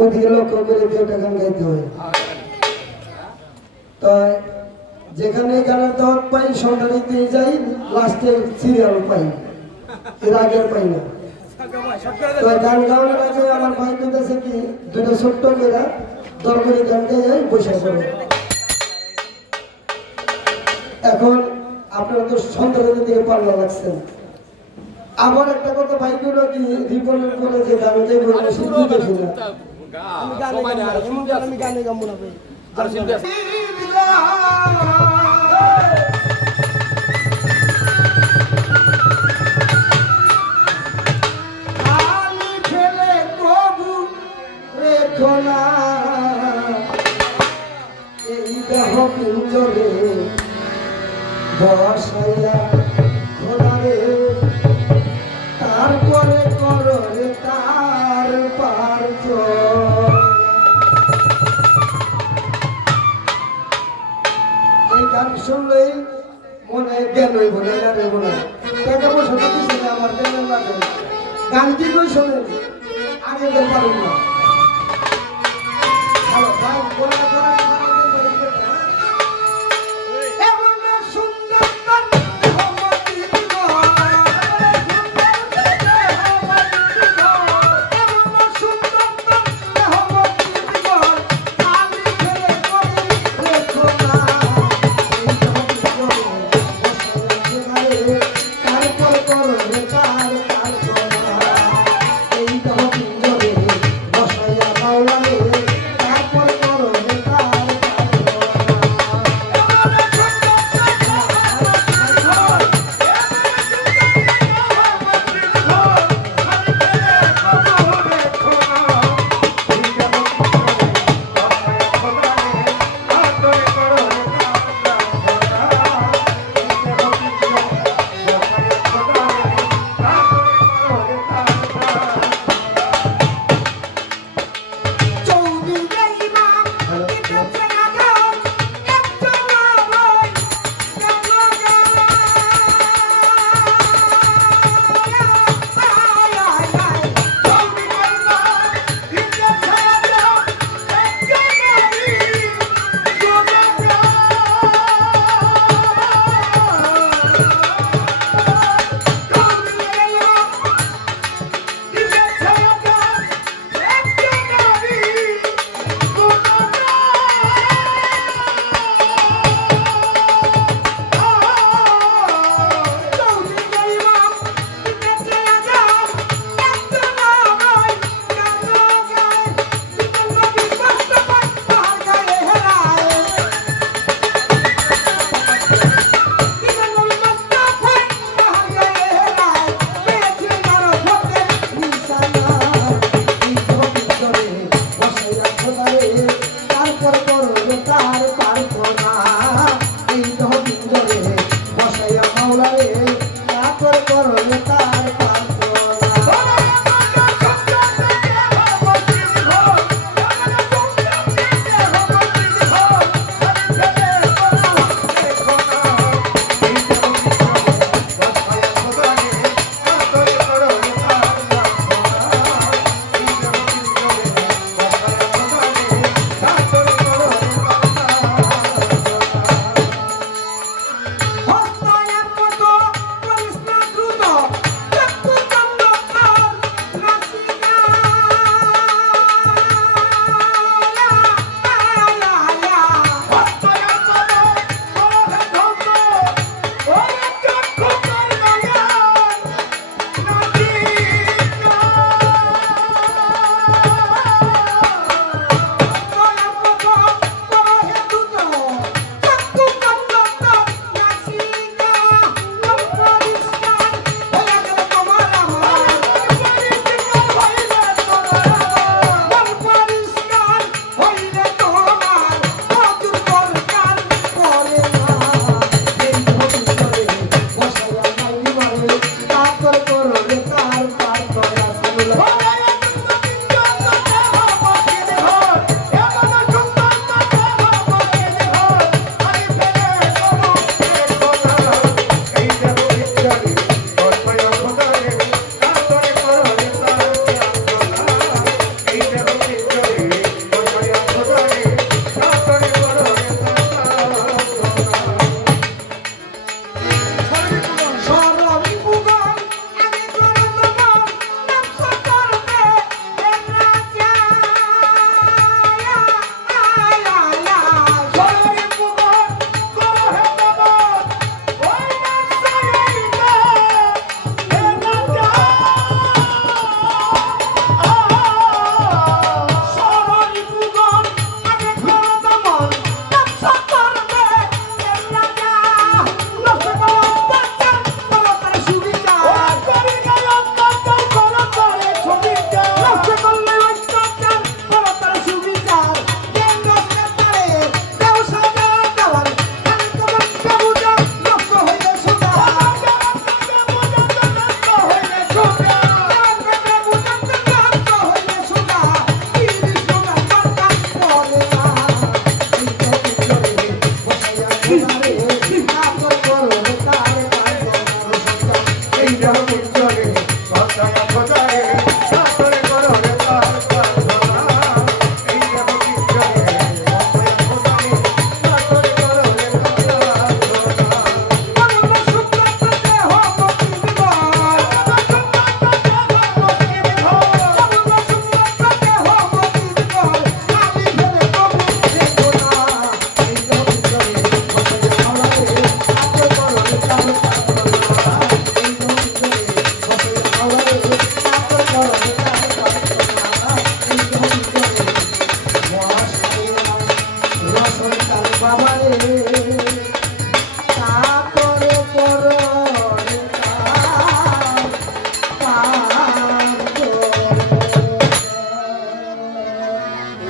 ওদিকে লক্ষ্য করে একটা গান গাইতে হয়। তাই যেখানে গানের দাওয়াত পাই সন্ধ্যানিতে যাই, লাস্টে সিরিয়াল পাই, এর আগে আর পাই না। তো গান গাওয়ার আগে আমার ভাই বলতেছে কি দুটো ছোট্ট মেয়েরা দরবারে গান গাই বসে পড়ে। এখন আপনারা তো সন্ধ্যানিতে থেকে পাল্লা লাগছেন। আমার একটা কথা ভাই গুলো কি রিপোর্টের করে যে গান গাইব সিদ্ধ দেখি না, আমি গানে গাবো না ভাই। এই দেহ পিঞ্জরে বসাইয়া খোদারে, তারপরে কররে তার পার্থ। এই গান শুনলেই মনে জ্ঞান হইব না, জ্ঞান হইব না। টাকা পয়সা তো কিছু না, আমার জ্ঞান লাগে। গান কি করে শোনেন আগে তো পারুন না। ভালো ভাই বলা তারপর করো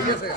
ঠিক আছে